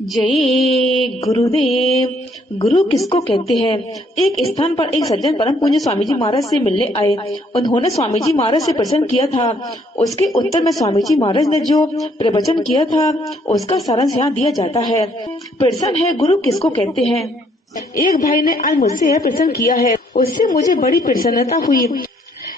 जय गुरुदेव। गुरु किसको कहते हैं? एक स्थान पर एक सज्जन परम पूज्य स्वामी जी महाराज से मिलने आए। उन्होंने स्वामी जी महाराज से प्रश्न किया था। उसके उत्तर में स्वामी जी महाराज ने जो प्रवचन किया था उसका सारांश यहाँ दिया जाता है। प्रश्न है, गुरु किसको कहते हैं? एक भाई ने आज मुझसे यह प्रश्न किया है, उससे मुझे बड़ी प्रसन्नता हुई।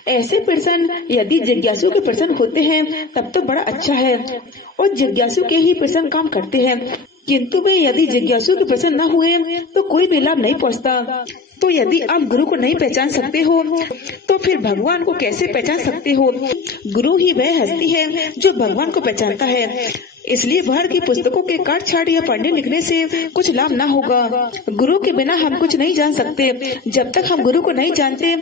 ऐसे प्रश्न यदि जिज्ञासु के प्रश्न होते हैं तब तो बड़ा अच्छा है और जिज्ञासु के ही प्रश्न काम करते हैं, किंतु वे यदि जिज्ञासु के प्रश्न न हुए तो कोई भी लाभ नहीं पहुंचता। तो यदि आप गुरु को नहीं पहचान सकते हो तो फिर भगवान को कैसे पहचान सकते हो? गुरु ही वह हस्ती है जो भगवान को पहचानता है। इसलिए बाहर की पुस्तकों के काट छाट या पढ़ने लिखने से कुछ लाभ ना होगा। गुरु के बिना हम कुछ नहीं जान सकते। जब तक हम गुरु को नहीं जानते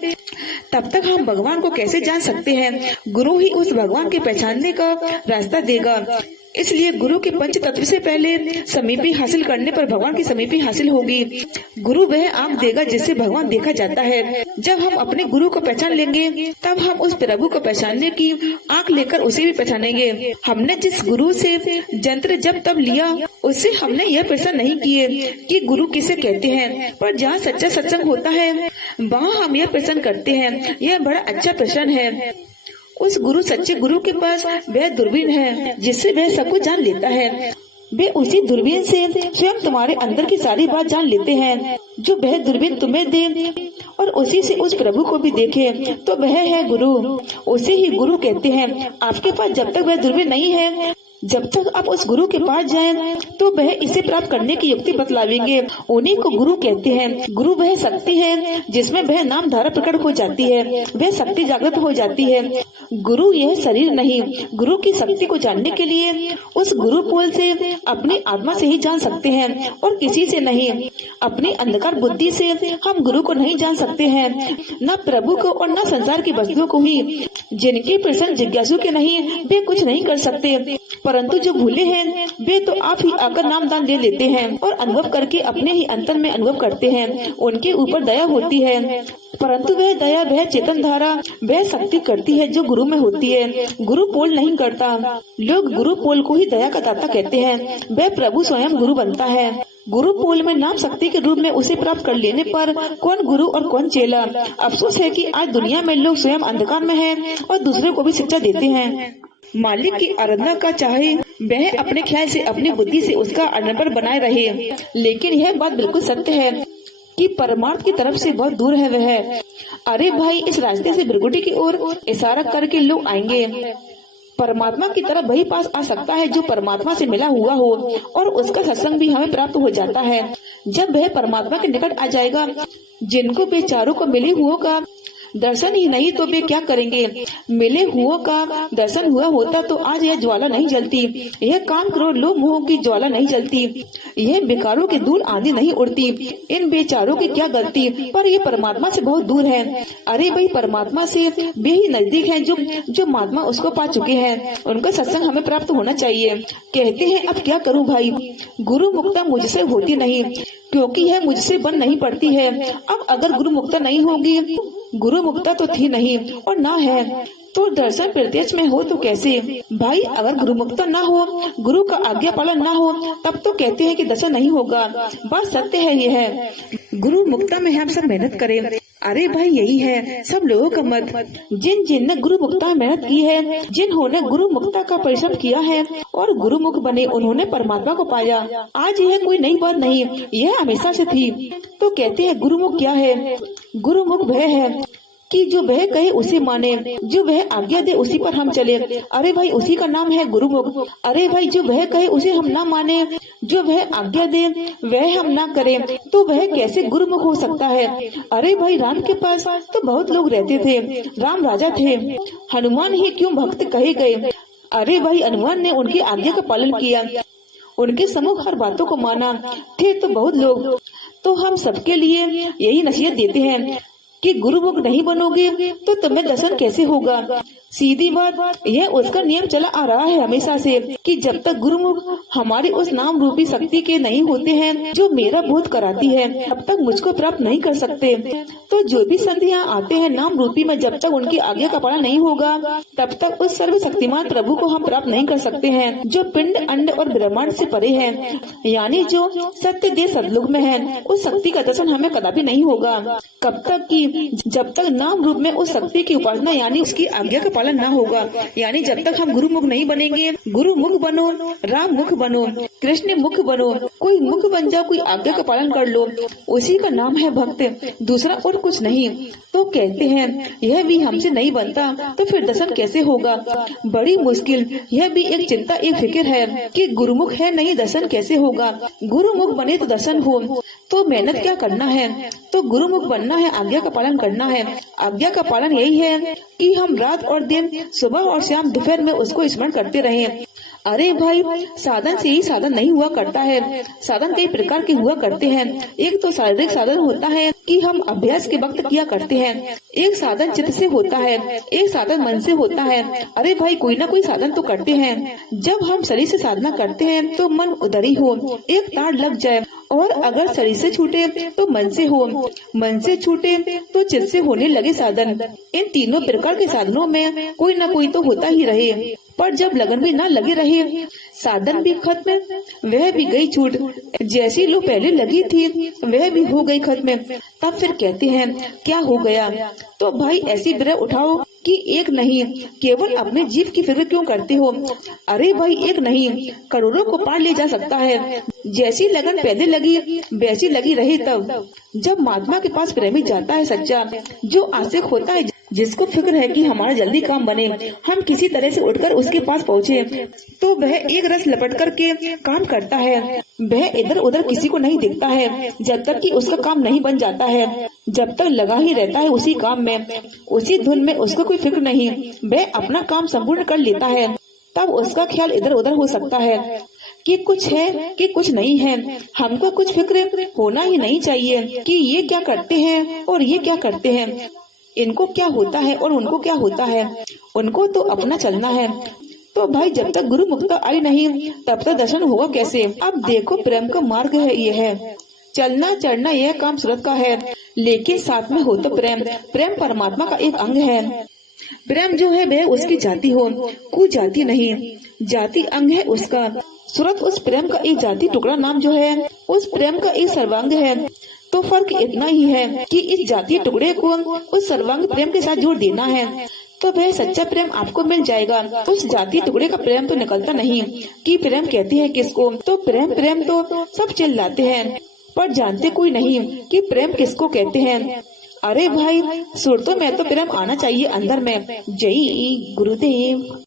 तब तक हम भगवान को कैसे जान सकते हैं? गुरु ही उस भगवान के पहचानने का रास्ता देगा। इसलिए गुरु के पंच तत्व से पहले समीपी हासिल करने पर भगवान की समीपी हासिल होगी। गुरु वह आंख देगा जिससे भगवान देखा जाता है। जब हम अपने गुरु को पहचान लेंगे तब हम उस प्रभु को पहचानने की आंख लेकर उसे भी पहचानेंगे। हमने जिस गुरु से जंत्र जब तब लिया उससे हमने यह प्रश्न नहीं किए कि गुरु किसे कहते हैं, पर जहाँ सच्चा सत्संग होता है वहाँ हम यह प्रश्न करते हैं। यह बड़ा अच्छा प्रश्न है। उस गुरु सच्चे गुरु के पास वह दूरबीन है जिससे वह सब कुछ जान लेता है। वे उसी दूरबीन से स्वयं तुम्हारे अंदर की सारी बात जान लेते हैं। जो वह दूरबीन तुम्हें दे और उसी से उस प्रभु को भी देखे तो वह है गुरु। उसे ही गुरु कहते हैं। आपके पास जब तक वह दूरबीन नहीं है, जब तक आप उस गुरु के पास जाएं तो वह इसे प्राप्त करने की युक्ति बतलावेंगे। उन्हीं को गुरु कहते हैं। गुरु वह शक्ति है जिसमें वह नाम धारा प्रकट हो जाती है, वह शक्ति जागृत हो जाती है। गुरु यह शरीर नहीं। गुरु की शक्ति को जानने के लिए उस गुरु पोल से अपनी आत्मा से ही जान सकते हैं और किसी से नहीं। अपनी अंधकार बुद्धि से हम गुरु को नहीं जान सकते हैं, न प्रभु को और न संसार की वस्तुओं को ही। जिनके प्रश्न जिज्ञासु के नहीं वे कुछ नहीं कर सकते, परंतु जो भूले हैं वे तो आप ही आकर नाम दान दे लेते हैं और अनुभव करके अपने ही अंतर में अनुभव करते हैं। उनके ऊपर दया होती है, परंतु वह दया वह चेतन धारा वह शक्ति करती है जो गुरु में होती है। गुरु पोल नहीं करता। लोग गुरु पोल को ही दया का दाता कहते हैं। वह प्रभु स्वयं गुरु बनता है। गुरु पोल में नाम शक्ति के रूप में उसे प्राप्त कर लेने पर कौन गुरु और कौन चेला? अफसोस है कि आज दुनिया में लोग स्वयं अंधकार में हैं और दूसरे को भी शिक्षा देते हैं। मालिक की आराधना का चाहे वह अपने ख्याल से अपनी बुद्धि से उसका आडंबर बनाए रहे, लेकिन यह बात बिल्कुल सत्य है कि परमार्थ की तरफ से बहुत दूर है वह। अरे भाई, इस रास्ते से बिरगुटी की ओर इशारा करके लोग आएंगे। परमात्मा की तरफ वही पास आ सकता है जो परमात्मा से मिला हुआ हो और उसका सत्संग भी हमें प्राप्त हो जाता है। जब वह परमात्मा के निकट आ जाएगा, जिनको बेचारों को मिले हुओं का दर्शन ही नहीं तो वे क्या करेंगे? मिले हुओं का दर्शन हुआ होता तो आज यह ज्वाला नहीं जलती, यह काम क्रोध लोभ मोह की ज्वाला नहीं जलती, यह बेकारों के दूर आंधी नहीं उड़ती। इन बेचारों की क्या गलती, पर ये परमात्मा से बहुत दूर है। अरे भाई, परमात्मा से वे ही नजदीक हैं जो महात्मा उसको पा चुके हैं। उनका सत्संग हमें प्राप्त होना चाहिए। कहते हैं अब क्या करूं भाई, गुरु मुक्ता मुझसे होती नहीं क्योंकि यह मुझसे बन नहीं पड़ती है। अब अगर गुरु मुक्ता नहीं होगी, गुरु मुक्ता तो थी नहीं और ना है, तो दर्शन प्रत्यक्ष में हो तो कैसे? भाई, अगर गुरु मुक्ता ना हो, गुरु का आज्ञा पालन ना हो, तब तो कहते हैं कि दर्शन नहीं होगा। बात सत्य है। यह है गुरु मुक्ता में हम सब मेहनत करें। अरे भाई, यही है सब लोगों का मत। जिन ने गुरु मुक्ता में मेहनत की है, जिन्होंने गुरु मुक्ता का परिश्रम किया है और गुरुमुख बने, उन्होंने परमात्मा को पाया। आज यह कोई नई बात नहीं, यह हमेशा से थी। तो कहते हैं गुरुमुख क्या है? गुरुमुख वह है कि जो वह कहे उसे माने, जो वह आज्ञा दे उसी पर हम चले। अरे भाई, उसी का नाम है गुरुमुख। अरे भाई, जो वह कहे उसे हम ना माने, जो वह आज्ञा दे वह हम ना करें, तो वह कैसे गुरुमुख हो सकता है? अरे भाई, राम के पास तो बहुत लोग रहते थे, राम राजा थे, हनुमान ही क्यों भक्त कहे गए? अरे भाई, हनुमान ने उनकी आज्ञा का पालन किया, उनके सम्मुख हर बातों को माना। थे तो बहुत लोग। तो हम सबके लिए यही नसीहत देते हैं कि गुरुमुख नहीं बनोगे तो तुम्हें दर्शन कैसे होगा? सीधी बात यह उसका नियम चला आ रहा है हमेशा से कि जब तक गुरुमुख हमारे उस नाम रूपी शक्ति के नहीं होते हैं जो मेरा बोध कराती है, तब तक मुझको प्राप्त नहीं कर सकते। तो जो भी संत यहाँ आते हैं नाम रूपी में, जब तक उनकी आज्ञा का पालन नहीं होगा तब तक उस सर्वशक्तिमान प्रभु को हम प्राप्त नहीं कर सकते हैं जो पिंड अंड और ब्रह्मांड से परे है, यानी जो सत्य देह सतयुग में है। उस शक्ति का दर्शन हमें कदापि नहीं होगा। कब तक कि जब तक नाम रूप में उस शक्ति की उपासना यानी उसकी आज्ञा का पालन न होगा, यानी जब तक हम गुरुमुख नहीं बनेंगे। गुरु मुख बनो, राम मुख बनो, कृष्ण मुख बनो, कोई मुख बन जाओ, कोई आज्ञा का पालन कर लो, उसी का नाम है भक्त, दूसरा और कुछ नहीं। तो कहते हैं यह भी हमसे नहीं बनता तो फिर दर्शन कैसे होगा? बड़ी मुश्किल, यह भी एक चिंता एक फिक्र है कि गुरुमुख है नहीं दर्शन कैसे होगा। गुरुमुख बने तो दर्शन हो, तो मेहनत क्या करना है? तो गुरुमुख बनना है, आज्ञा का पालन करना है। आज्ञा का पालन यही है कि हम रात और दिन, सुबह और शाम, दोपहर में उसको स्मरण करते रहें। अरे भाई, साधन से ही साधन नहीं हुआ करता है। साधन कई प्रकार के हुआ करते हैं। एक तो शारीरिक साधन होता है कि हम अभ्यास के वक्त किया करते हैं, एक साधन चित्त से होता है, एक साधन मन से होता है। अरे भाई, कोई ना कोई साधन तो करते हैं। जब हम शरीर से साधना करते हैं तो मन उधर ही हो, एक तार लग जाए, और अगर शरीर से छूटे तो मन से हो, मन से छूटे तो चित्त से होने लगे साधन। इन तीनों प्रकार के साधनों में कोई ना कोई तो होता ही रहे, पर जब लगन भी ना लगे रहे, साधन भी खत्म, वह भी गई छूट, जैसी लो पहले लगी थी वह भी हो गई खत्म। तब फिर कहते हैं क्या हो गया? तो भाई ऐसी ब्रह उठाओ कि एक नहीं, केवल अपने जीव की फिक्र क्यों करते हो? अरे भाई, एक नहीं, करोड़ों को पार ले जा सकता है। जैसी लगन पहले लगी वैसी लगी रही। तब जब महात्मा के पास प्रेमी जाता है सच्चा, जो आशिक होता है, जिसको फिक्र है कि हमारा जल्दी काम बने, हम किसी तरह से उठकर उसके पास पहुँचे, तो वह एक रस लपट करके काम करता है। वह इधर उधर किसी को नहीं दिखता है जब तक कि उसका काम नहीं बन जाता है। जब तक लगा ही रहता है उसी काम में, उसी धुन में, उसको कोई फिक्र नहीं, वह अपना काम संपूर्ण कर लेता है। तब उसका ख्याल इधर उधर हो सकता है कि कुछ है कि कुछ नहीं है। हमको कुछ फिक्र होना ही नहीं चाहिए कि ये क्या करते हैं और ये क्या करते हैं, इनको क्या होता है और उनको क्या होता है। उनको तो अपना चलना है। तो भाई, जब तक गुरु मुक्ता आई नहीं तब तक दर्शन होगा कैसे? अब देखो, प्रेम का मार्ग है, यह है चलना चढ़ना, यह काम सूरत का है, लेकिन साथ में हो तो प्रेम। प्रेम परमात्मा का एक अंग है। प्रेम जो है वह उसकी जाति हो, कोई जाति नहीं, जाति अंग है उसका। सूरत उस प्रेम का एक जाति टुकड़ा नाम जो है, उस प्रेम का एक सर्वांग है। तो फर्क इतना ही है कि इस जातीय टुकड़े को उस सर्वांग प्रेम के साथ जोड़ देना है, तो वह सच्चा प्रेम आपको मिल जाएगा। उस जातीय टुकड़े का प्रेम तो निकलता नहीं कि प्रेम कहते हैं किसको। तो प्रेम प्रेम तो सब चिल्लाते हैं, पर जानते कोई नहीं कि प्रेम किसको कहते हैं। अरे भाई, सुरतों में तो प्रेम आना चाहिए अंदर में। जय गुरुदेव।